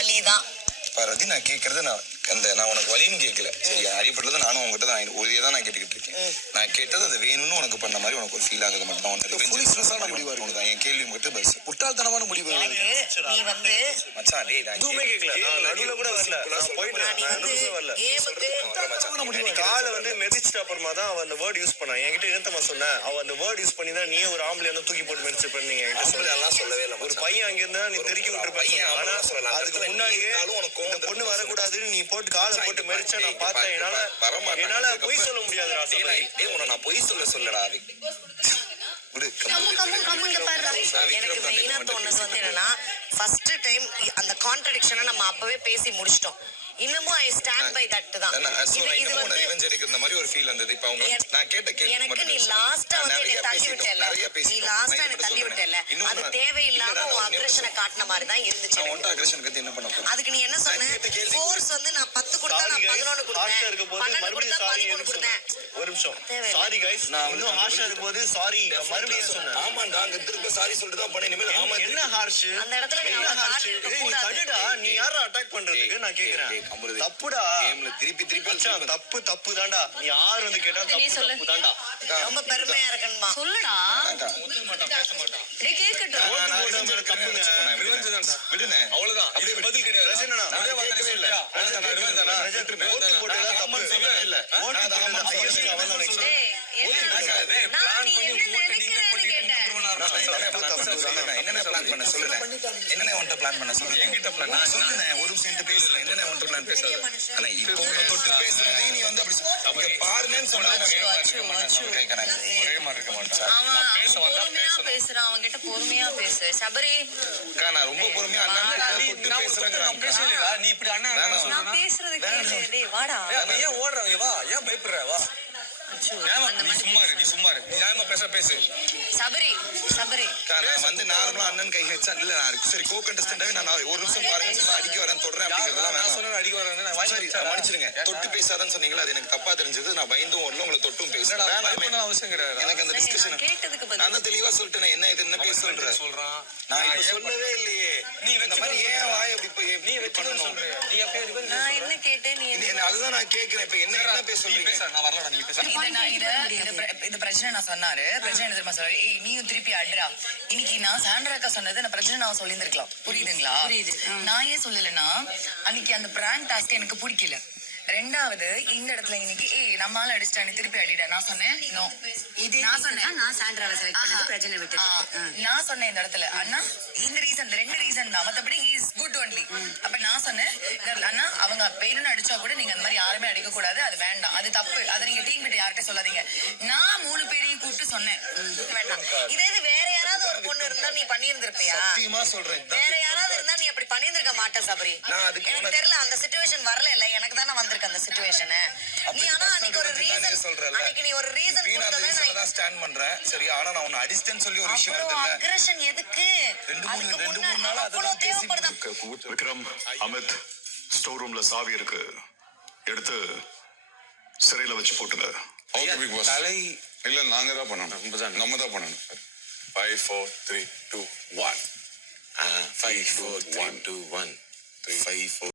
வலிதான். பாரதி, நான் கேட்கறது நான் உனக்கு வலின்னு கேட்கல. சரி, அடிப்பட்டது நானும் உங்ககிட்ட தான் ஒரே தான் நான் கேட்டுக்கிட்டு இருக்கேன். நான் கேட்டது அது வேணும்னு உனக்கு பண்ண மாதிரி உனக்கு ஒரு ஃபீல் ஆகுது மட்டும் தான். முடிவா இருக்கு என் கேள்வி மட்டும் பஸ் முட்டாள்தனமான முடிவு. நீ வந்து மச்சான் டேய் நான் எதுவுமே கேட்கல. நான் நடுவுல கூட வரல. நான் போயிட்டு நடுவுல வரல. கால வந்து மெதிச்சிட்ட அப்புறமா தான் அவ அந்த வேர்ட் யூஸ் பண்ணா. என்கிட்ட என்னத்தமா சொன்ன? அவ அந்த வேர்ட் யூஸ் பண்ணி தான் நீ ஒரு ஆம்பளை தூக்கி போட்டு மெதிச்சு பண்ணீங்க. என்கிட்ட எல்லாம் சொல்லவே இல்லை. ஒரு பையன் அங்க இருந்தா நீ தெருக்கி விட்டுற பையன். ஆனா அதுக்கு முன்னாடியே உனக்கு இந்த பொண்ணு வரக்கூடாதுன்னு நீ போட்டு காலை போட்டு மெரிச்சா நான் பார்த்தேன். என்னால பொய் சொல்ல முடியாது. நான் பொய் சொல்லடா. எனக்கு மெயினா தோணுது வந்து என்னன்னா, ஃபர்ஸ்ட் டைம் அந்த கான்ட்ரடிக்ஷனை நம்ம அப்பவே பேசி முடிச்சிட்டோம். இன்னமும் ஐ ஸ்டாண்ட் பை தட் தான். இது வந்து ரிவெஞ்ச் எடுக்கிற மாதிரி ஒரு ஃபீல் வந்தது. இப்போ நான் கேட்ட கேள்வி எனக்கு நீ லாஸ்டா வந்து என்ன தள்ளி விட்டல. நீ லாஸ்டா என்ன தள்ளி விட்டல. அது தேவையில்லாம உன் அக்ரஷனை காட்டின மாதிரி தான் இருந்துச்சு. உன் அக்ரஷன் கத்தி என்ன பண்ண போற? அதுக்கு நீ என்ன சொன்ன? ஃபோர்ஸ் வந்து நான் 10 கொடுத்தா நான் 11 கொடுத்தேன். மறுபடியும் சாரி கொடுத்தேன். ஒரு நிமிஷம். Sorry guys. நான் இன்னும் ஹார்ஷா இருக்கும்போது சாரி மறுபடியும் சொன்னேன். ஆமாடா, அங்க திரும்ப சாரி சொல்லிட்டு தான் பண்ணேன். இனிமே ஆமா என்ன ஹார்ஷ்? அந்த இடத்துல நீ ஹார்ஷ். நீ தடுடா. நீ யார அட்டாக் பண்றதுக்கு நான் கேக்குறேன். தப்புடா. கேம்ல திருப்பி தப்பு தான்டா. நீ யார் வந்து கேட்டா தப்பு தான்டா. ரொம்ப பெருமையா இருக்கணுமா? சொல்லுடா. டேய் கேக்கட்டும். ஓட்டு போடுறது தப்புங்க. ரிவெஞ்ச் தான்டா. விடுனே. அவ்வளவுதான். இது பதில் கிடையாது. ரசனனா. நான் கேட்கவே இல்ல. ஓட்டு போடுறது தப்பு இல்ல. ஓட்டு போடுறது ஹையஸ்ட் அவன் தான் நெக்ஸ்ட். நான் நீ என்ன நினைக்கிறேன்னு கேட்டேன். என்னென்ன பிளான் பண்ண சொல்லுங்க. என்னென்ன உன்ட்ட பிளான் பண்ண சொல்லுங்க. என்கிட்ட பிளான் நான் சொல்லுங்க. ஒரு நிமிஷம் பேசல. என்னென்ன உன்ட்ட பிளான் பேசாத. ஆனா இப்போ உன்னை தொட்டு பேசுறதே நீ வந்து அப்படி பாருங்கன்னு சொன்னா ஒரே மாதிரி இருக்க மாட்டான். அவன் பொறுமையா பேசுறான். அவங்க கிட்ட பொறுமையா பேசு. சபரி நான் ரொம்ப பொறுமையா தொட்டு பேசுறேங்கறாங்க. நீ இப்படி அண்ணா நான் பேசுறது கேளு. டேய் வாடா. ஏன் ஓடுறவங்க வா. ஏன் பயப்படுற வா. நீ சும்மா இரு. நீ நியாயமா பேசு. சபரி நான் வந்து நார்மலா அண்ணன் கை வச்சா இல்ல. நான் சரி கோ கண்டஸ்டன்டாவே நான் ஒரு நிமிஷம் பாருங்க சொன்னா அடிக்க வரேன் தொடறேன் அப்படிங்கறதெல்லாம் நான் சொன்னா அடிக்க வரேன். மன்னிச்சிடுங்க. தொட்டு பேசாதன்னு சொன்னீங்களா, அது எனக்கு தப்பா தெரிஞ்சது. நான் பயந்தும் வரல, உங்களை தொட்டும் பேசுறேன். அவசியம் கிடையாது. எனக்கு அந்த டிஸ்கஷன் நான் தான் தெளிவா சொல்லிட்டேன். என்ன இது என்ன பேச சொல்றான். நான் இப்ப சொல்லவே இல்லையே. நீ இந்த மாதிரி ஏன் வாய் அப்படி போய் நீ வெச்சணும் சொல்றே. நீ அப்பே ரிவெஞ்ச் நான் என்ன கேட்டேன்? நீ என்ன அதுதான் நான் கேக்குறேன். இப்ப என்ன பேச சொல்றீங்க? நான் வரலடா. நீ பேச. இது பிரச்சனை நான் சொன்னாரு. பிரச்சனை தெரியுமா சொல்றாரு. ஏய் நீயும் திருப்பி அட்ரா. இன்னைக்கு நான் சாண்ட்ராக்கா சொன்னது நான் பிரச்சனை நான் சொல்லியிருந்திருக்கலாம். புரியுதுங்களா? நான் ஏன் சொல்லலைன்னா அன்னைக்கு அந்த பிராங்க் டாஸ்க் எனக்கு பிடிக்கல. ரெண்டாவது இந்த இடத்துல இன்னைக்கு நம்மளால அடிச்சிட்டா நீ திருப்பி அடிடா. நான் சொன்னேன் நோ. இது நான் சொன்னேன். நான் சாண்ட்ராவை செலக்ட் பண்ணது பிரச்சனை விட்டுட்டு நான் சொன்னேன் இந்த இடத்துல அண்ணா இந்த ரீசன் 2 ரீசன் தான். மத்தபடி ஹி இஸ் குட் ஒன்லி. அப்ப நான் சொன்னேன் அண்ணா அவங்க வேணும்னு அடிச்சா கூட நீங்க அந்த மாதிரி யாருமே அடிக்க கூடாது. அது வேண்டாம். அது தப்பு. அதை நீங்க டீம் கிட்ட யார்கிட்ட சொல்லாதீங்க. நான் 3 பேரையும் கூப்பிட்டு சொன்னேன் வேண்டாம். இதே இது வேற யாராவது ஒரு பொண்ணு இருந்தா நீ பண்ணியிருந்திருப்பியா? சத்தியமா சொல்றேன். வேற யாராவது இருந்தா நீ அப்படி பண்ணியிருந்திருக்க மாட்டே சபரி. எனக்கு தெரியல. அந்த சிச்சுவேஷன் வரல. எனக்கு தானே வந்திருக்கு அந்த சிச்சுவேஷன். நீ ஆனா அன்னைக்கு ஒரு ரீசன் சொல்றல. அன்னைக்கு நீ ஒரு ரீசன் கொடுத்ததே நான் ஸ்டாண்ட் பண்றேன். சரி, ஆனா நான் உன்னை அடிஸ்டன்ஸ் சொல்லி ஒரு விஷயம் வருது இல்ல. அக்ரஷன் எதுக்கு? 2-3 நாளா அதெல்லாம் பேசி விக்ரம் அமித் ஸ்டோர் ரூம்ல சாவி இருக்கு. எடுத்து சிறையில வச்சு போட்டுங்க. ஓகே பிக் பாஸ். இல்ல நாங்க தான் பண்ணணும். நம்ம தான் பண்ணணும். 5 4 3 2 1. 5 4 3 2 1 5 4